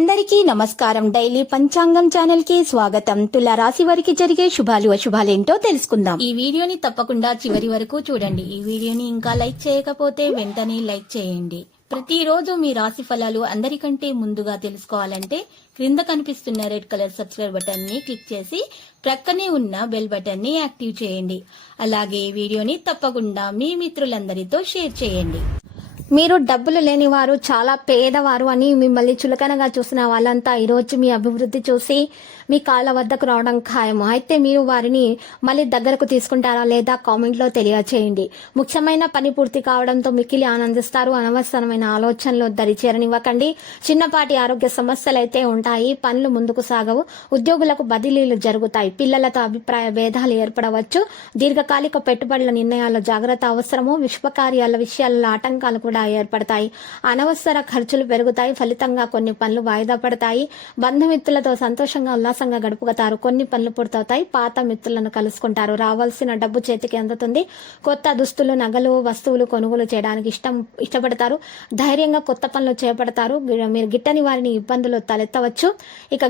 అందరికీ నమస్కారం. డైలీ పంచాంగం ఛానల్ కి స్వాగతం. తుల రాశి వారికి జరిగే శుభాలు అశుభాలేంటో తెలుసుకుందాం. ఈ వీడియోని తప్పకుండా చివరి వరకు చూడండి. ఈ వీడియోని ఇంకా లైక్ చేయకపోతే వెంటనే లైక్ చేయండి. ప్రతిరోజు మీ రాశి ఫలాలు అందరికంటే ముందుగా తెలుసుకోవాలంటే క్రింద కనిపిస్తున్న రెడ్ కలర్ సబ్స్క్రైబ్ బటన్ ని క్లిక్ చేసి ప్రక్కనే ఉన్న బెల్ బటన్ ని యాక్టివ్ చేయండి. అలాగే ఈ వీడియోని తప్పకుండా మీ మిత్రులందరితో షేర్ చేయండి. మీరు డబ్బులు లేని వారు, చాలా పేదవారు అని మిమ్మల్ని చులకనగా చూసిన వాళ్ళంతా ఈరోజు మీ అభివృద్ధి చూసి మీ కాళ్ళ వద్దకు రావడం ఖాయం. అయితే మీరు వారిని మళ్ళీ దగ్గరకు తీసుకుంటారా లేదా కామెంట్లో తెలియచేయండి. ముఖ్యమైన పని పూర్తి కావడంతో మిక్కిలి ఆనందిస్తారు. అనవసరమైన ఆలోచనలు దరిచేరనివ్వకండి. చిన్నపాటి ఆరోగ్య సమస్యలు అయితే ఉంటాయి. పనులు ముందుకు సాగవు. ఉద్యోగులకు బదిలీలు జరుగుతాయి. పిల్లలతో అభిప్రాయ భేదాలు ఏర్పడవచ్చు. దీర్ఘకాలిక పెట్టుబడుల నిర్ణయాల్లో జాగ్రత్త అవసరము. విశ్వకార్యాల విషయాల్లో ఆటంకాలు కూడా ఏర్పడతాయి. అనవసర ఖర్చులు పెరుగుతాయి. ఫలితంగా కొన్ని పనులు వాయిదా పడతాయి. బంధుమిత్రులతో సంతోషంగా ఉల్లాసంగా గడుపుతారు. కొన్ని పనులు పూర్తవుతాయి. పాత మిత్రులను కలుసుకుంటారు. రావాల్సిన డబ్బు చేతికి అందుతుంది. కొత్త దుస్తులు, నగలు, వస్తువులు కొనుగోలు చేయడానికి ఇష్టపడతారు. ధైర్యంగా కొత్త పనులు చేపడతారు. మీరు గిట్టని వారిని ఇబ్బందులు తలెత్తవచ్చు. ఇక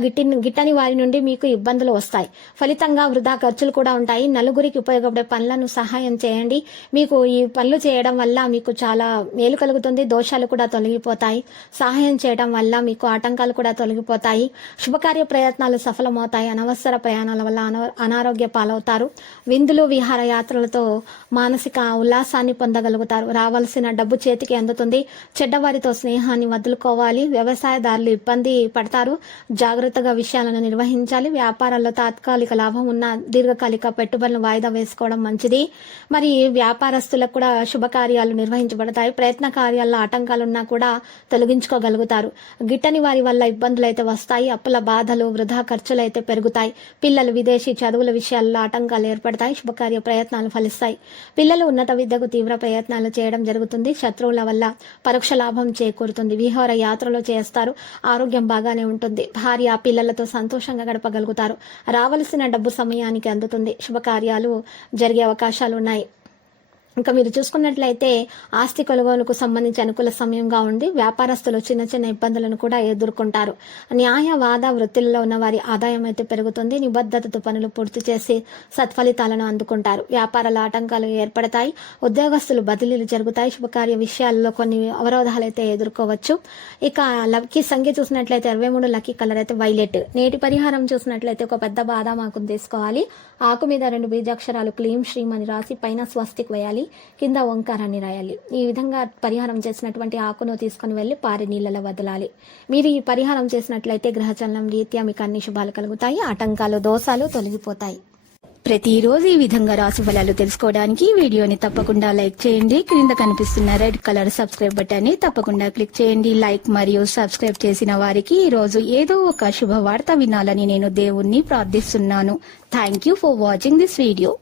గిట్టని వారి నుండి మీకు ఇబ్బందులు వస్తాయి. ఫలితంగా వృధా ఖర్చులు కూడా ఉంటాయి. నలుగురికి ఉపయోగపడే పనులను సహాయం చేయండి. మీకు ఈ పనులు చేయడం వల్ల మీకు చాలా మేలు కలుగుతుంది. దోషాలు కూడా తొలగిపోతాయి. సహాయం చేయడం వల్ల మీకు ఆటంకాలు కూడా తొలగిపోతాయి. శుభకార్య ప్రయత్నాలు సఫలమవుతాయి. అనవసర ప్రయాణాల వల్ల అనారోగ్య పాలవుతారు. విందులు, విహార యాత్రలతో మానసిక ఉల్లాసాన్ని పొందగలుగుతారు. రావాల్సిన డబ్బు చేతికి అందుతుంది. చెడ్డవారితో స్నేహాన్ని వదులుకోవాలి. వ్యవసాయదారులు ఇబ్బంది పడతారు. జాగ్రత్తగా విషయాలను నిర్వహించాలి. వ్యాపారాల్లో తాత్కాలిక లాభం ఉన్న దీర్ఘకాలిక పెట్టుబడులను వాయిదా వేసుకోవడం మంచిది. మరి వ్యాపారస్తులకు కూడా శుభకార్యాలు నిర్వహించబడతాయి. ప్రయత్న కార్యాల్లో ఆటంకాలున్నా కూడా తొలగించుకోగలుగుతారు. గిట్టని వారి వల్ల ఇబ్బందులు అయితే వస్తాయి. అప్పుల బాధలు, వృధా ఖర్చులు అయితే పెరుగుతాయి. పిల్లలు విదేశీ చదువుల విషయాల్లో ఆటంకాలు ఏర్పడతాయి. శుభకార్య ప్రయత్నాలు ఫలిస్తాయి. పిల్లలు ఉన్నత విద్యకు తీవ్ర ప్రయత్నాలు చేయడం జరుగుతుంది. శత్రువుల వల్ల పరోక్ష లాభం చేకూరుతుంది. విహార యాత్రలు చేస్తారు. ఆరోగ్యం బాగానే ఉంటుంది. భార్య, పిల్లలతో సంతోషంగా గడపగలుగుతారు. రావలసిన డబ్బు సమయానికి అందుతుంది. శుభకార్యాలు జరిగే అవకాశాలు ఉన్నాయి. ఇంకా మీరు చూసుకున్నట్లయితే ఆస్తి కొనుగోలుకు సంబంధించి అనుకూల సమయంగా ఉంది. వ్యాపారస్తులు చిన్న చిన్న ఇబ్బందులను కూడా ఎదుర్కొంటారు. న్యాయ, వాద వృత్తుల్లో ఉన్న వారి ఆదాయం అయితే పెరుగుతుంది. నిబద్ధతతో పనులు పూర్తి చేసి సత్ఫలితాలను అందుకుంటారు. వ్యాపారాల ఆటంకాలు ఏర్పడతాయి. ఉద్యోగస్తులు బదిలీలు జరుగుతాయి. శుభకార్య విషయాల్లో కొన్ని అవరోధాలు అయితే ఎదుర్కోవచ్చు. ఇక లక్కీ సంఖ్య చూసినట్లయితే 23. లక్కీ కలర్ అయితే వైలెట్. నేటి పరిహారం చూసినట్లయితే ఒక పెద్ద బాదాం ఆకును తీసుకోవాలి. ఆకు మీద 2 బీజాక్షరాలు క్లీం శ్రీం అని రాసి పైన స్వస్తిక్ వేయాలి. కింద ఓంకారాన్ని రాయాలి. ఈ విధంగా పరిహారం చేసినటువంటి ఆకును తీసుకుని వెళ్లి పారి నీళ్ళలో వదలాలి. మీరు ఈ పరిహారం చేసినట్లయితే గ్రహచలనం రీత్యా మీకు అన్ని శుభాలు కలుగుతాయి. ఆటంకాలు, దోషాలు తొలగిపోతాయి. ప్రతిరోజు ఈ విధంగా రాశి ఫలాలు తెలుసుకోవడానికి వీడియోని తప్పకుండా లైక్ చేయండి. క్రింద కనిపిస్తున్న రెడ్ కలర్ సబ్స్క్రైబ్ బటన్ ని తప్పకుండా క్లిక్ చేయండి. లైక్ మరియు సబ్స్క్రైబ్ చేసిన వారికి ఈ రోజు ఏదో ఒక శుభవార్త వినాలని నేను దేవుణ్ణి ప్రార్థిస్తున్నాను. Thank you for watching this video.